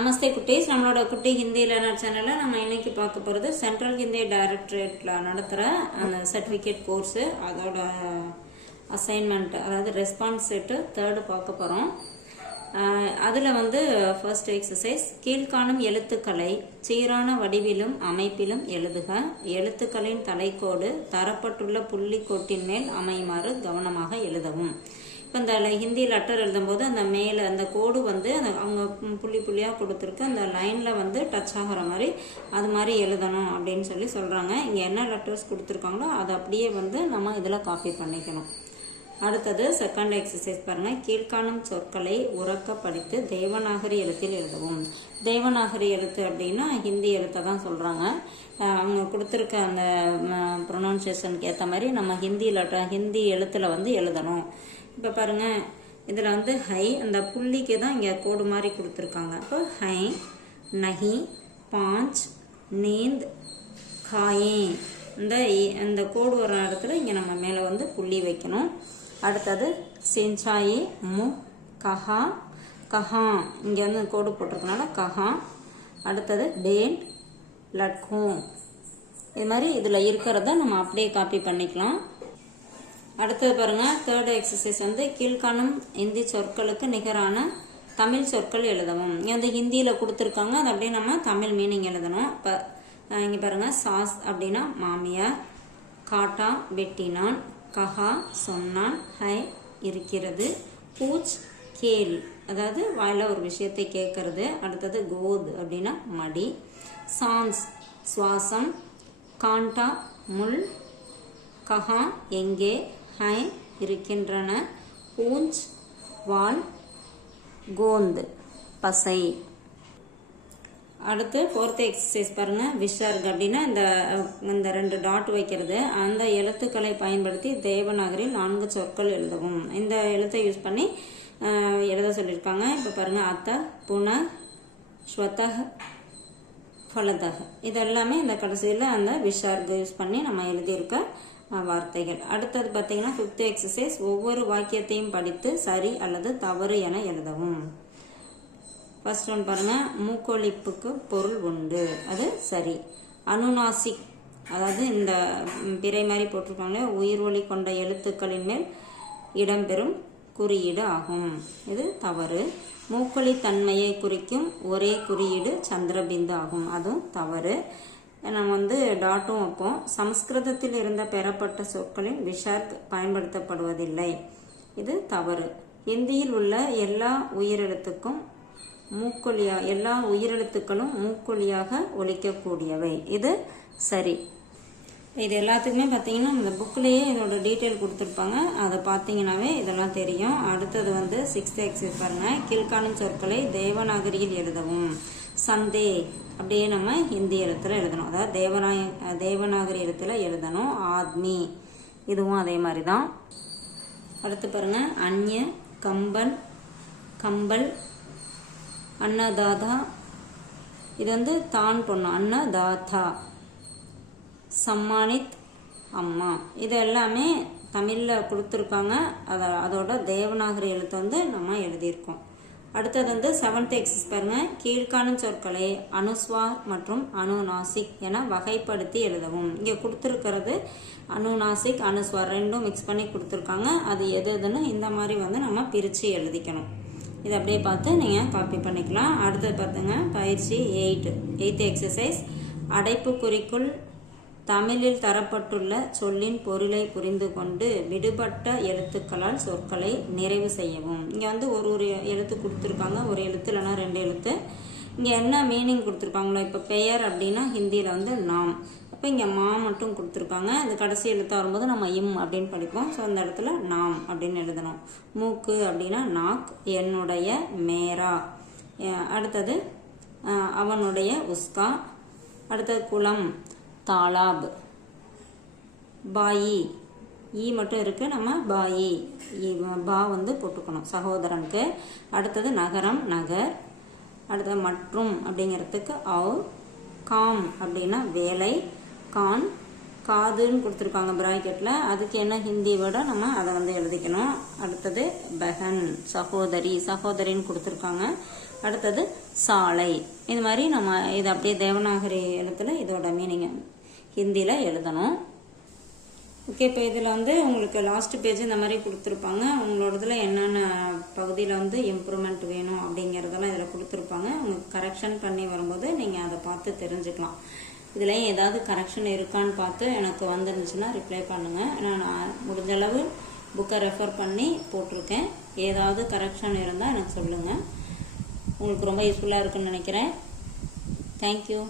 நமஸ்தே குட்டீஸ். நம்மளோட குட்டி ஹிந்தி லேர்னர் சேனல்ல நம்ம இன்னைக்கு பார்க்க போகிறது சென்ட்ரல் ஹிந்தி டைரக்டரேட்ல நடத்துகிற அந்த சர்டிஃபிகேட் கோர்ஸு, அதோட அசைன்மெண்ட், அதாவது ரெஸ்பான்ஸ் செட்டு தேர்டு பார்க்க போகிறோம். அதில் ஃபர்ஸ்ட் எக்ஸசைஸ், கீழ்காணும் எழுத்துக்களை சீரான வடிவிலும் அமைப்பிலும் எழுதுக. எழுத்துக்களின் தலைக்கோடு தரப்பட்டுள்ள புள்ளிக்கோட்டின் மேல் அமையுமாறு கவனமாக எழுதவும். இப்போ இந்த ஹிந்தி லெட்டர் எழுதும்போது அந்த மேலே அந்த கோடு அவங்க புள்ளி புள்ளியாக கொடுத்துருக்கு, அந்த லைனில் டச் ஆகிற மாதிரி அது மாதிரி எழுதணும் அப்படின்னு சொல்கிறாங்க. இங்கே என்ன லெட்டர்ஸ் கொடுத்துருக்காங்களோ அதை அப்படியே நம்ம இதில் காப்பி பண்ணிக்கணும். அடுத்தது செகண்ட் எக்ஸசைஸ் பாருங்கள். கீழ்காணும் சொற்களை உறக்க படித்து தேவநாகரி எழுத்தில் எழுதவும். தேவநாகரி எழுத்து அப்படின்னா ஹிந்தி எழுத்தை தான் சொல்கிறாங்க. அவங்க கொடுத்துருக்க அந்த ப்ரொனவுன்சியேஷனுக்கு ஏற்ற மாதிரி நம்ம ஹிந்தி எழுத்தில் எழுதணும். இப்போ பாருங்கள், இதில் ஹை, அந்த புள்ளிக்கு தான் இங்கே கோடு மாதிரி கொடுத்துருக்காங்க. இப்போ ஹை, நஹி, பாஞ்ச், நீந்த், காயே, இந்த கோடு வர இடத்துல இங்கே நம்ம மேலே புள்ளி வைக்கணும். அடுத்தது சிஞ்சாயி, மு, கஹா, கஹா, இங்கே கோடு போட்டிருக்கனால கஹா. அடுத்தது டேண்ட், லட்கும். இது மாதிரி இதில் இருக்கிறத நம்ம அப்படியே காப்பி பண்ணிக்கலாம். அடுத்தது பாருங்கள், தேர்டு எக்ஸசைஸ் கீழ்காணும் இந்தி சொற்களுக்கு நிகரான தமிழ் சொற்கள் எழுதவும். இங்கே ஹிந்தியில் கொடுத்துருக்காங்க, அது அப்படியே நம்ம தமிழ் மீனிங் எழுதணும். இப்போ இங்கே பாருங்கள், சாஸ் அப்படின்னா மாமியார், காட்டா வெட்டினான், கஹா சொன்னான், ஹை இருக்கிறது, பூச் கேள், அதாவது வாயில ஒரு விஷயத்தை கேட்கறது. அடுத்தது கோத் அப்படின்னா மடி, சான்ஸ் சுவாசம், காண்டா முள், கஹா எங்கே, ஹை இருக்கின்றன, பூஞ்ச் வால், கோந்த் பசை. அடுத்து ஃபோர்த் எக்ஸசைஸ் பாருங்கள். விசர்க் அப்படின்னா இந்த 2 டாட் வைக்கிறது. அந்த எழுத்துக்களை பயன்படுத்தி தேவநாகரில் 4 சொற்கள் எழுதவும். இந்த எழுத்தை யூஸ் பண்ணி எழுத சொல்லியிருக்காங்க. இப்போ பாருங்கள், அத்த, புன, ஸ்வதஹ், ஃபலதஹ், இதெல்லாமே இந்த கடைசியில் அந்த விசர்க் யூஸ் பண்ணி நம்ம எழுதியிருக்க வார்த்தைகள். அடுத்தது பார்த்தீங்கன்னா 5th எக்ஸசைஸ், ஒவ்வொரு வாக்கியத்தையும் படித்து சரி அல்லது தவறு என எழுதவும். ஃபர்ஸ்ட் ஒன் பாருங்க, மூக்கொழிப்புக்கு பொருள் உண்டு, அது சரி. அனுநாசிக், அதாவது இந்த பிறை மாதிரி போட்டிருக்காங்களே, உயிர் ஒலி கொண்ட எழுத்துக்களின் மேல் இடம்பெறும் குறியீடு ஆகும், இது தவறு. மூக்கொழி தன்மையை குறிக்கும் ஒரே குறியீடு சந்திரபிந்து ஆகும், அதுவும் தவறு. நம்ம டாட்டும் வைப்போம். சமஸ்கிருதத்தில் இருந்த பெறப்பட்ட சொற்களில் விசர்க் பயன்படுத்தப்படுவதில்லை, இது தவறு. இந்தியில் உள்ள எல்லா உயிரெழுத்துக்களும் மூக்கொழியாக ஒலிக்கக்கூடியவை, இது சரி. இது எல்லாத்துக்குமே பார்த்தீங்கன்னா இந்த புக்கிலேயே இதோட டீட்டெயில் கொடுத்துருப்பாங்க, அதை பார்த்தீங்கன்னாவே இதெல்லாம் தெரியும். அடுத்தது 6th எக்ஸசைஸ் பாருங்க. கீழ்காணும் சொற்களை தேவநாகரியில் எழுதவும். சந்தே அப்படியே நம்ம ஹிந்தி எழுத்துல எழுதணும், அதாவது தேவநாகரி எழுத்துல எழுதணும். ஆத்மி, இதுவும் அதே மாதிரி தான். அடுத்து பாருங்க, அந்நிய, கம்பன், கம்பல், அன்னதாதா, இது தான் பொண்ணு, அன்னதாதா. சம்மானித், அம்மா, இது எல்லாமே தமிழில் கொடுத்துருக்காங்க, அதோட தேவநாகரி எழுத்து நம்ம எழுதியிருக்கோம். அடுத்தது 7th எக்ஸசைஸ் பாருங்க. கீழ்காணும் சொற்களை அனுஸ்வார் மற்றும் அனுநாசிக் என வகைப்படுத்தி எழுதவும். இங்கே கொடுத்துருக்கிறது அனுநாசிக், அனுஸ்வார் ரெண்டும் மிக்ஸ் பண்ணி கொடுத்துருக்காங்க. அது எதுன்னு இந்த மாதிரி நம்ம பிரித்து எழுதிக்கணும். இதை அப்படியே பார்த்து நீங்கள் காப்பி பண்ணிக்கலாம். அடுத்தது பார்த்துங்க, பயிற்சி 8th எக்ஸசைஸ், அடைப்புக்குறிக்குள் தமிழில் தரப்பட்டுள்ள சொல்லின் பொருளை புரிந்து கொண்டு விடுபட்ட எழுத்துக்களால் சொற்களை நிறைவு செய்யவும். இங்கே ஒரு எழுத்து கொடுத்துருக்காங்க, ஒரு எழுத்து இல்லைன்னா 2 எழுத்து. இங்கே என்ன மீனிங் கொடுத்துருக்காங்களோ, இப்போ பெயர் அப்படின்னா ஹிந்தியில் நாம், அப்போ இங்கே மா மட்டும் கொடுத்துருக்காங்க. இது கடைசி எழுத்தாக வரும்போது நம்ம இம் அப்படின்னு படிப்போம். ஸோ அந்த இடத்துல நாம் அப்படின்னு எழுதணும். மூக்கு அப்படின்னா நாக், என்னுடைய மேரா. அடுத்தது அவனுடைய உஸ்கா. அடுத்தது குளம், தாலாப். பாயி, ஈ மட்டும் இருக்கு, நம்ம பாயி பா போட்டுக்கணும் சகோதரனுக்கு. அடுத்தது நகரம், நகர். அடுத்தது மற்றும் அப்படிங்கிறதுக்கு அவ். காம் அப்படின்னா வேலை, கான் காதுன்னு கொடுத்துருக்காங்க ப்ராக்கெட்டில், அதுக்கு என்ன ஹிந்தி வேர்டோ நம்ம அதை வந்து எழுதிக்கணும். அடுத்தது பெஹன் சகோதரி, சகோதரின்னு கொடுத்துருக்காங்க. அடுத்தது சாலை. இது மாதிரி நம்ம இது அப்படியே தேவநாகரி எழுத்துல இதோட மீனிங் ஹிந்தியில் எழுதணும். ஓகே, இப்போ இதில் வந்து உங்களுக்கு லாஸ்ட் பேஜ் இந்த மாதிரி கொடுத்துருப்பாங்க. உங்களோடதுல என்னென்ன பகுதியில் வந்து இம்ப்ரூவ்மெண்ட் வேணும் அப்படிங்கிறதெல்லாம் இதில் கொடுத்துருப்பாங்க. உங்களுக்கு கரெக்ஷன் பண்ணி வரும்போது நீங்கள் அதை பார்த்து தெரிஞ்சுக்கலாம். இதுலேயும் ஏதாவது கரெக்ஷன் இருக்கான்னு பார்த்து எனக்கு வந்துருந்துச்சுன்னா ரிப்ளை பண்ணுங்கள். நான் முடிஞ்ச அளவு புக்கை ரெஃபர் பண்ணி போட்டிருக்கேன். ஏதாவது கரெக்ஷன் இருந்தால் எனக்கு சொல்லுங்கள். உங்களுக்கு ரொம்ப யூஸ்ஃபுல்லாக இருக்குன்னு நினைக்கிறேன். தேங்க்யூ.